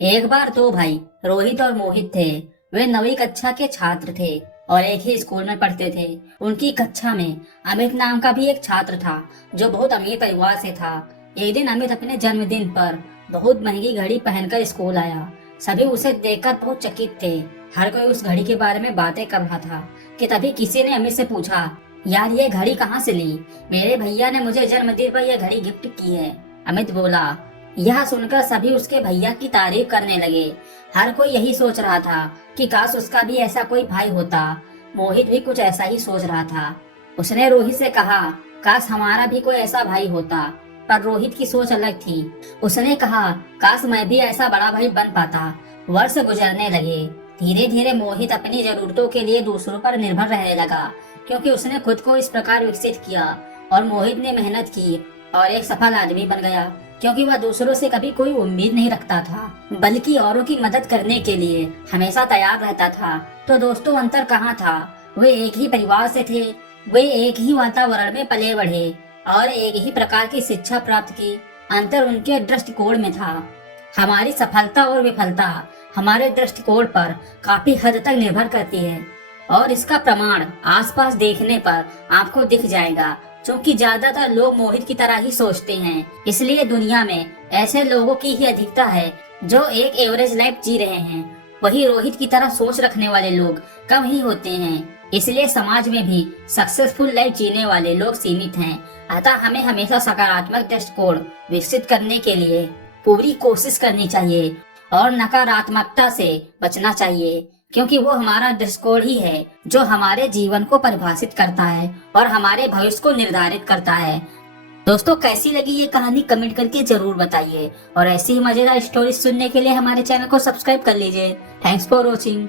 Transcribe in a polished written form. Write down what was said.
एक बार दो भाई रोहित और मोहित थे। वे 9वीं कक्षा के छात्र थे और एक ही स्कूल में पढ़ते थे। उनकी कक्षा में अमित नाम का भी एक छात्र था जो बहुत अमीर परिवार से था। एक दिन अमित अपने जन्मदिन पर बहुत महंगी घड़ी पहनकर स्कूल आया। सभी उसे देखकर बहुत चकित थे। हर कोई उस घड़ी के बारे में बातें कर रहा था कि तभी किसी ने अमित से पूछा, यार ये घड़ी कहाँ से ली? मेरे भैया ने मुझे जन्मदिन पर यह घड़ी गिफ्ट की है। अमित बोला। यह सुनकर सभी उसके भैया की तारीफ करने लगे। हर कोई यही सोच रहा था कि काश उसका भी ऐसा कोई भाई होता। मोहित भी कुछ ऐसा ही सोच रहा था। उसने रोहित से कहा, काश हमारा भी कोई ऐसा भाई होता। पर रोहित की सोच अलग थी। उसने कहा, काश मैं भी ऐसा बड़ा भाई बन पाता। वर्ष गुजरने लगे। धीरे धीरे मोहित अपनी जरूरतों के लिए दूसरों पर निर्भर रहने लगा, क्योंकि उसने खुद को इस प्रकार विकसित किया। और मोहित ने मेहनत की और एक सफल आदमी बन गया, क्योंकि वह दूसरों से कभी कोई उम्मीद नहीं रखता था, बल्कि औरों की मदद करने के लिए हमेशा तैयार रहता था। तो दोस्तों, अंतर कहाँ था? वे एक ही परिवार से थे, वे एक ही वातावरण में पले बढ़े और एक ही प्रकार की शिक्षा प्राप्त की। अंतर उनके दृष्टिकोण में था। हमारी सफलता और विफलता हमारे दृष्टिकोण पर काफी हद तक निर्भर करती है, और इसका प्रमाण आसपास देखने पर आपको दिख जाएगा। क्योंकि ज्यादातर लोग मोहित की तरह ही सोचते हैं, इसलिए दुनिया में ऐसे लोगों की ही अधिकता है जो एक एवरेज लाइफ जी रहे हैं। वही रोहित की तरह सोच रखने वाले लोग कम ही होते हैं। इसलिए समाज में भी सक्सेसफुल लाइफ जीने वाले लोग सीमित हैं। अतः हमें हमेशा सकारात्मक दृष्टिकोण विकसित करने के लिए पूरी कोशिश करनी चाहिए और नकारात्मकता से बचना चाहिए, क्योंकि वो हमारा दृष्टिकोण ही है जो हमारे जीवन को परिभाषित करता है और हमारे भविष्य को निर्धारित करता है। दोस्तों, कैसी लगी ये कहानी कमेंट करके जरूर बताइए, और ऐसी ही मजेदार स्टोरी सुनने के लिए हमारे चैनल को सब्सक्राइब कर लीजिए। Thanks for watching.